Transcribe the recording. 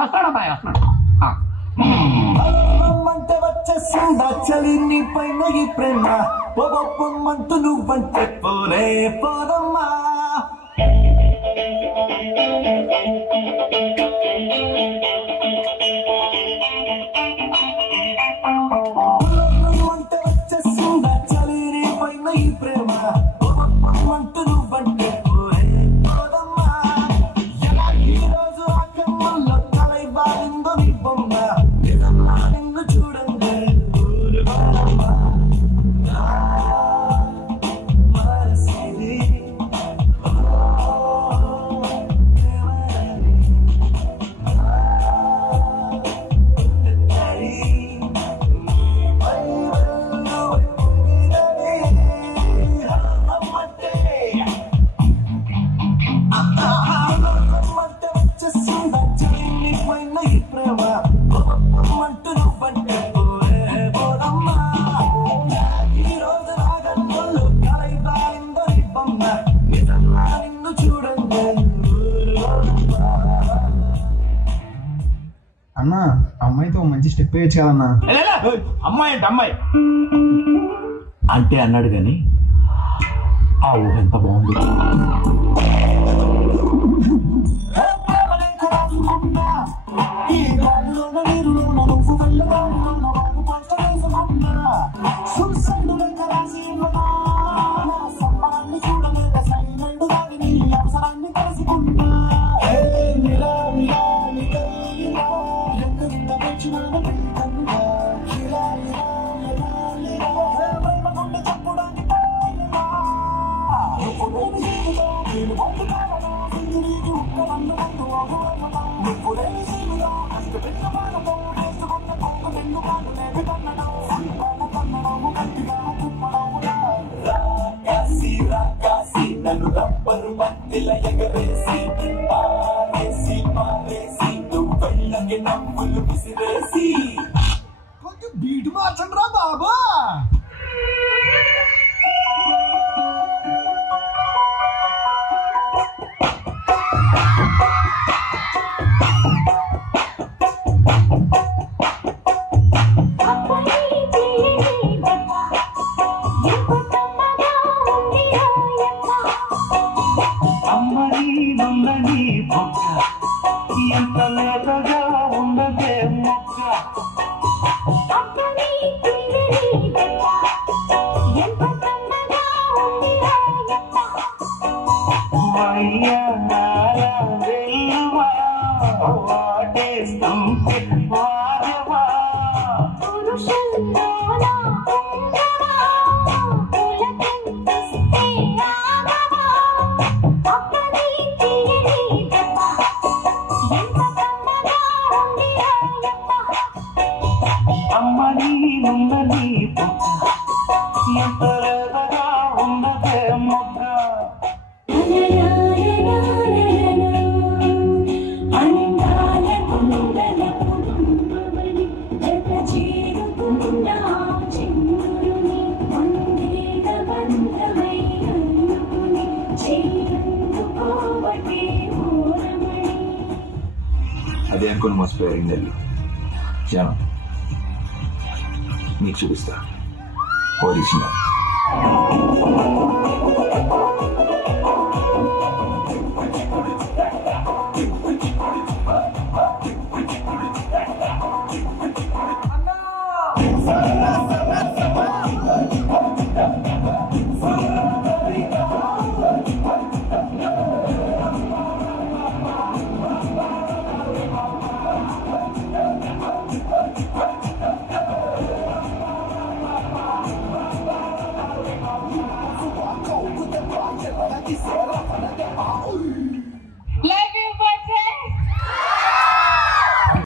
వస్తాడు అబ్బాయి వస్తున్నాడు. అంటే వచ్చేసిందా చలి నీ పైన ఈ ప్రేమ పొమ్మంటూ నువ్వంటే పోలే పోదమ్మా. అంటే వచ్చేసిందా చలి నీ పైన ఈ ప్రేమ పొమ్మంటూ నువ్వంటే పోలే పోదమ్మా. ఎలా ఈ రోజు ఆ కమ్మల్లో తలై బాలిందో నీ బొమ్మ నిన్ను చూడండి మనసిది వచ్చేసిందా చలి పైన ఈ ప్రేమ అంటూ నువ్వంటే పోలే పోదమ్మా. ఈ రోజు రాగంలో కలై బాలిందో నీ బొమ్మ నిజంగా నిన్ను చూడండి. అన్నా అమ్మాయితో మంచి స్టెప్ వేయచ్చు కదన్నా. అమ్మాయి అంటే అమ్మాయి అంటే అన్నాడు కానీ ఆ ఊహ ఎంత బాగుంది. ఈ గాలిలోన నీరులోన నువ్వు వెళ్ళగాలిలోన వాగు పంట వేసుకున్నా సుల్సండు వెంక రాసి సమ్మాన్ని చూడలేక సైలెండు దాగి నీ అవసరాన్ని తెలుసుకున్నా. మిలా మిలా మిలా ఎంత పెంచినాను నీ కన్నుగా ఇలా ఇలా ఇలా ఇలా ప్రేమ గుండె చెప్పడానికి నేను పొందు కావనా నీకు ఉక్కలన్ను ముందు అగువన్నా నువ్వు లేని సీనుగా కష్ట పెట్ట మానతో వేసుకున్న కొంగు నిన్ను కాదు లేవి కన్నడం కన్నడము గట్టిగా కుమ్మడముగా రాకాసి నన్ను రబ్బరు మట్టిల ఎగరేసి పారేసి పారేసి నువ్వు వెళ్ళకి నవ్వులు విసిరేసి కొంచెం బీటు మార్చండి రా బాబా. అమ్మని నొందని బొక్క ఎంత లేతగా ఉన్నదే మొక్క. వాటేస్తుంటే వారవా అమ్మని నొందని బొక్క ఎంత లేతగా ఉన్నదే మొక్క. అదే అనుకుని మోసపోయారు జనం. నీకు చూపిస్తా ఒరిజినల్. Quisera, para que